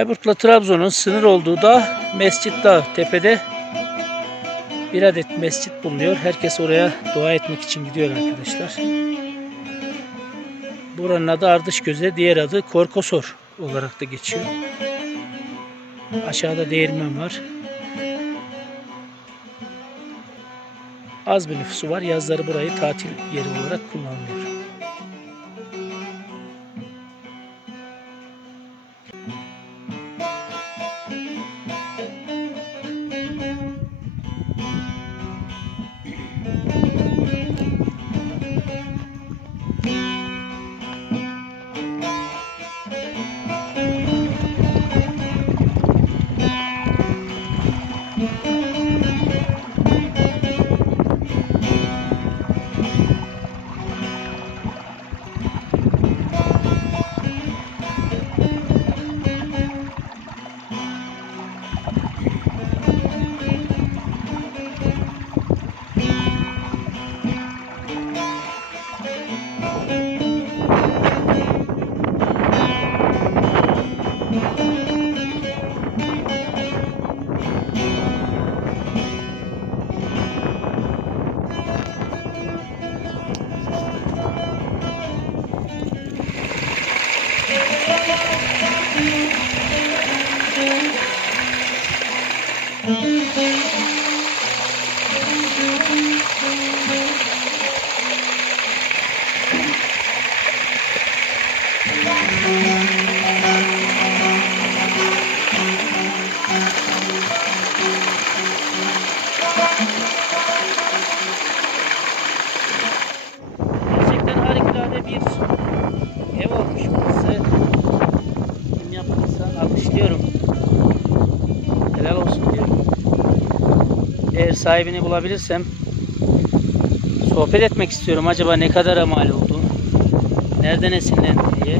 Bayburt'la Trabzon'un sınır olduğu da Mescit Dağ tepede bir adet mescit bulunuyor. Herkes oraya dua etmek için gidiyor arkadaşlar. Buranın adı Ardışgöze, diğer adı Korkosor olarak da geçiyor. Aşağıda değirmen var. Az bir nüfusu var. Yazları burayı tatil yeri olarak kullanılıyor. Gerçekten Eğer sahibini bulabilirsem sohbet etmek istiyorum. Acaba ne kadara mal oldu? Nereden esinlendi diye.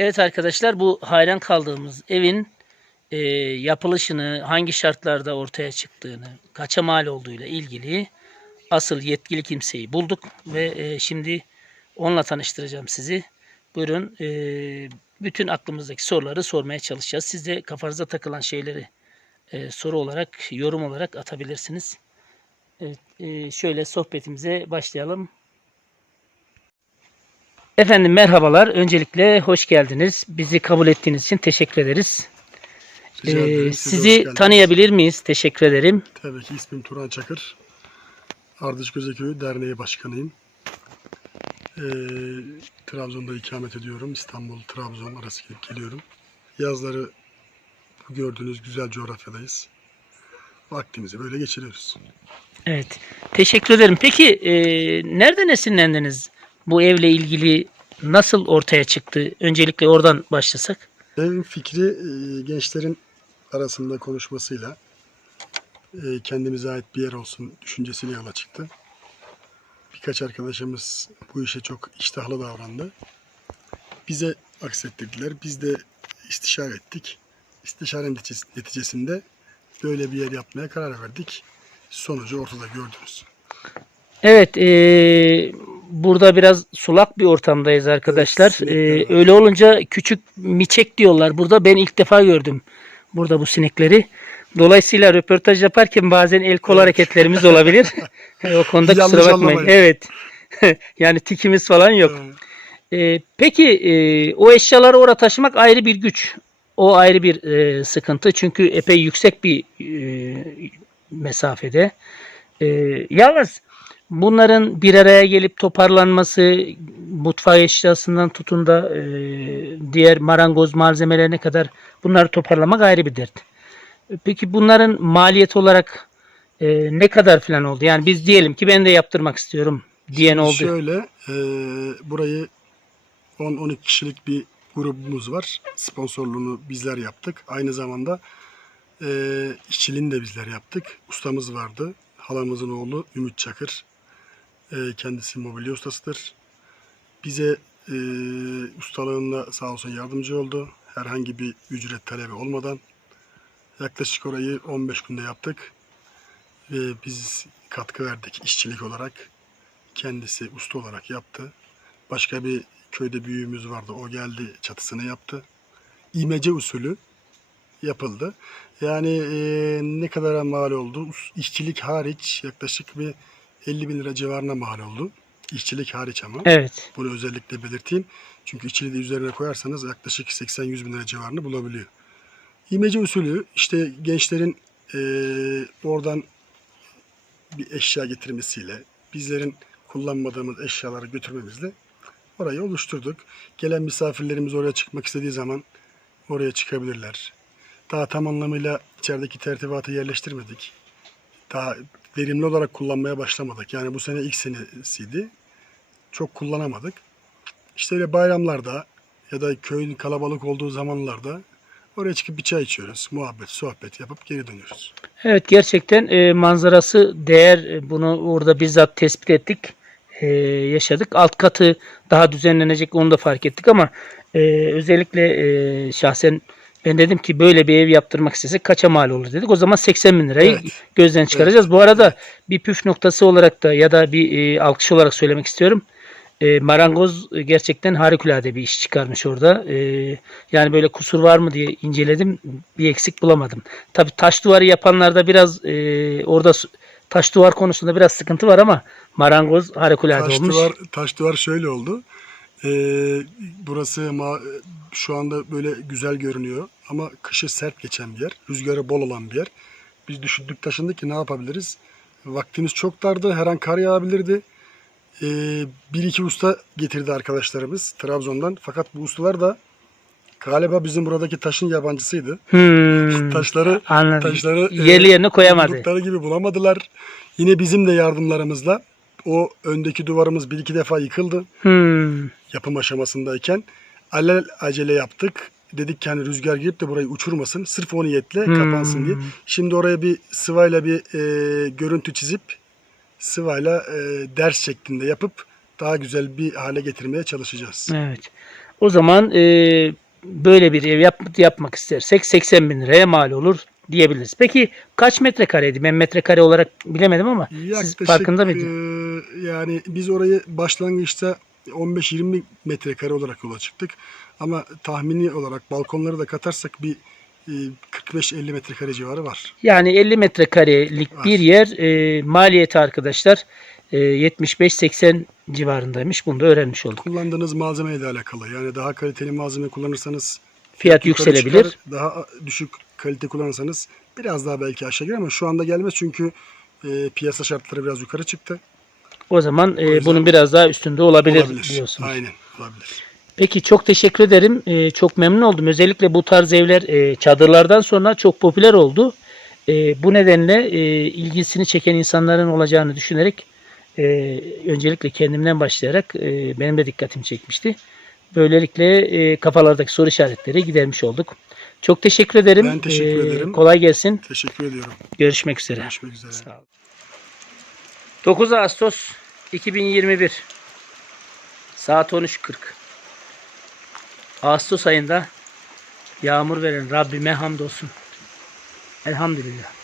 Evet arkadaşlar bu hayran kaldığımız evin e, yapılışını, hangi şartlarda ortaya çıktığını, kaça mal olduğuyla ilgili asıl yetkili kimseyi bulduk ve e, şimdi onunla tanıştıracağım sizi. Buyurun e, bütün aklımızdaki soruları sormaya çalışacağız. Siz de kafanıza takılan şeyleri e, soru olarak, yorum olarak atabilirsiniz. Evet, e, şöyle sohbetimize başlayalım. Efendim merhabalar. Öncelikle hoş geldiniz. Bizi kabul ettiğiniz için teşekkür ederiz. Rica Ee, ederim. Siz de hoş sizi geldiniz. tanıyabilir miyiz? Teşekkür ederim. Tabii ki ismim Turan Çakır. Ardış Gözeköyü Derneği Başkanıyım. Ee, Trabzon'da ikamet ediyorum. İstanbul, Trabzon arası gidip geliyorum. Yazları bu gördüğünüz güzel coğrafyadayız. Vaktimizi böyle geçiriyoruz. Evet. Teşekkür ederim. Peki e, nereden esinlendiniz? Bu evle ilgili nasıl ortaya çıktı? Öncelikle oradan başlasak. Evin fikri e, gençlerin arasında konuşmasıyla e, kendimize ait bir yer olsun düşüncesiyle yola çıktı. Birkaç arkadaşımız bu işe çok iştahlı davrandı. Bize aksettirdiler. Biz de istişare ettik. İstişare neticesi- neticesinde böyle bir yer yapmaya karar verdik. Sonucu ortada gördünüz. Evet, e, burada biraz sulak bir ortamdayız arkadaşlar. Evet, E, var. öyle olunca küçük miçek diyorlar. Burada ben ilk defa gördüm burada bu sinekleri. Dolayısıyla röportaj yaparken bazen el kol Evet. hareketlerimiz olabilir. o konuda Yanlış kusura bakmayın. anlamayın. Evet. yani tikimiz falan yok. Ee, E, peki e, o eşyaları oraya taşımak ayrı bir güç. O ayrı bir e, sıkıntı. Çünkü epey yüksek bir e, mesafede. E, yalnız bunların bir araya gelip toparlanması, mutfak eşyasından tutun da e, diğer marangoz malzemelerine kadar bunları toparlamak ayrı bir dert. Peki bunların maliyet olarak e, ne kadar falan oldu? Yani biz diyelim ki ben de yaptırmak istiyorum diyen oldu. Şöyle, e, burayı 10-12 kişilik bir grubumuz var. Sponsorluğunu bizler yaptık. Aynı zamanda e, işçiliğini de bizler yaptık. Ustamız vardı. Halamızın oğlu Ümit Çakır. E, kendisi mobilya ustasıdır. Bize e, ustalığında sağ olsun yardımcı oldu. Herhangi bir ücret talebi olmadan. Yaklaşık orayı 15 günde yaptık. Ve biz katkı verdik işçilik olarak kendisi usta olarak yaptı. Başka bir köyde büyüğümüz vardı. O geldi çatısını yaptı. İmece usulü yapıldı. Yani e, ne kadara mal oldu? İşçilik hariç yaklaşık bir 50 bin lira civarına mal oldu. İşçilik hariç ama. Evet. Bunu özellikle belirteyim. Çünkü içini de üzerine koyarsanız yaklaşık 80-100 bin lira civarını bulabiliyor. İmece usulü işte gençlerin eee, oradan bir eşya getirmesiyle bizlerin kullanmadığımız eşyaları götürmemizle orayı oluşturduk. Gelen misafirlerimiz oraya çıkmak istediği zaman oraya çıkabilirler. Daha tam anlamıyla içerideki tertibatı yerleştirmedik. Daha verimli olarak kullanmaya başlamadık. Yani bu sene ilk senesiydi. Çok kullanamadık. İşte öyle bayramlarda ya da köyün kalabalık olduğu zamanlarda oraya çıkıp bir çay içiyoruz. Muhabbet, sohbet yapıp geri dönüyoruz. Evet gerçekten e, manzarası değer. E, Bunu orada bizzat tespit ettik. E, yaşadık. Alt katı daha düzenlenecek onu da fark ettik ama e, özellikle e, şahsen ben dedim ki böyle bir ev yaptırmak istesek kaça mal olur dedik. O zaman 80 bin lirayı Evet. gözden çıkaracağız. Bu arada bir püf noktası olarak da ya da bir e, alkış olarak söylemek istiyorum. E, marangoz e, gerçekten harikulade bir iş çıkarmış orada. E, yani böyle kusur var mı diye inceledim. Bir eksik bulamadım. Tabii taş duvarı yapanlarda biraz e, orada taş duvar konusunda biraz sıkıntı var ama marangoz harikulade Taş olmuş. duvar, taş duvar şöyle oldu. Ee, burası ma- şu anda böyle güzel görünüyor ama kışı sert geçen bir yer. Rüzgarı bol olan bir yer. Biz düşündük taşındık ki ne yapabiliriz? Vaktimiz çok dardı. Her an kar yağabilirdi. Ee, bir iki usta getirdi arkadaşlarımız Trabzon'dan. Fakat bu ustalar da galiba bizim buradaki taşın yabancısıydı. Hmm, Taşları anladım. taşları e, Yerli yerine koyamadı. buldukları gibi bulamadılar. Yine bizim de yardımlarımızla o öndeki duvarımız bir iki defa yıkıldı Hmm, yapım aşamasındayken. Alel acele yaptık. Dedik ki hani rüzgar girip de burayı uçurmasın. Sırf o niyetle Hmm. kapansın diye. Şimdi oraya bir sıvayla bir e, görüntü çizip sıvayla e, ders şeklinde yapıp daha güzel bir hale getirmeye çalışacağız. evet. O zaman e, böyle bir ev yap, yapmak istersek 80 bin liraya mal olur diyebiliriz. Peki kaç metrekareydi? Ben metrekare olarak bilemedim ama siz farkında mıydınız? e, yani biz orayı başlangıçta 15-20 metrekare olarak yola çıktık. Ama tahmini olarak balkonları da katarsak bir e, 45-50 metrekare civarı var. Yani 50 metrekarelik Var. bir yer e, maliyeti arkadaşlar e, 75-80 civarındaymış. Bunu da öğrenmiş olduk. Kullandığınız malzemeyle alakalı. Yani daha kaliteli malzeme kullanırsanız Fiyat yukarı yükselebilir. çıkar. Daha düşük kalite kullanırsanız biraz daha belki aşağı gelir ama şu anda gelmez çünkü e, piyasa şartları biraz yukarı çıktı. O zaman e, O yüzden bunun biraz daha üstünde olabilir, olabilir. diyorsunuz. Aynen olabilir. Peki çok teşekkür ederim. E, çok memnun oldum. Özellikle bu tarz evler e, çadırlardan sonra çok popüler oldu. E, bu nedenle e, ilgisini çeken insanların olacağını düşünerek e, öncelikle kendimden başlayarak e, benim de dikkatimi çekmişti. Böylelikle e, kafalardaki soru işaretleri gidermiş olduk. Çok teşekkür ederim. Ben teşekkür E, ederim. Kolay gelsin. Teşekkür ediyorum. Görüşmek üzere. Görüşmek üzere. Sağ olun. 9 Ağustos 2021 Saat 13.40 Ağustos ayında yağmur veren Rabbime hamdolsun. Elhamdülillah.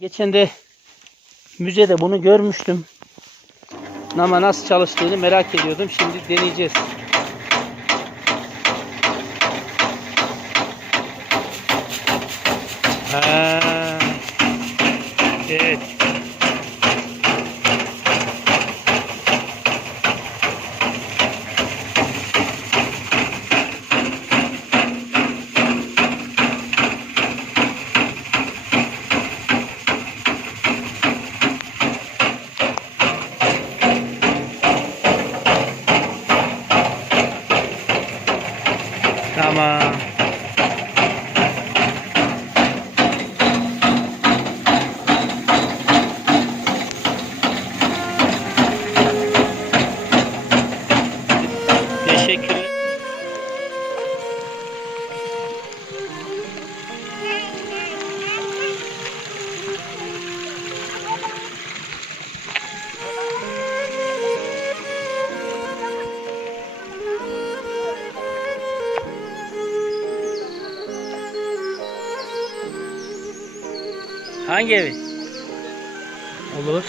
Geçen de müzede bunu görmüştüm. Ama nasıl çalıştığını merak ediyordum. Şimdi deneyeceğiz. Ha, evet. Hangi evi? Olur.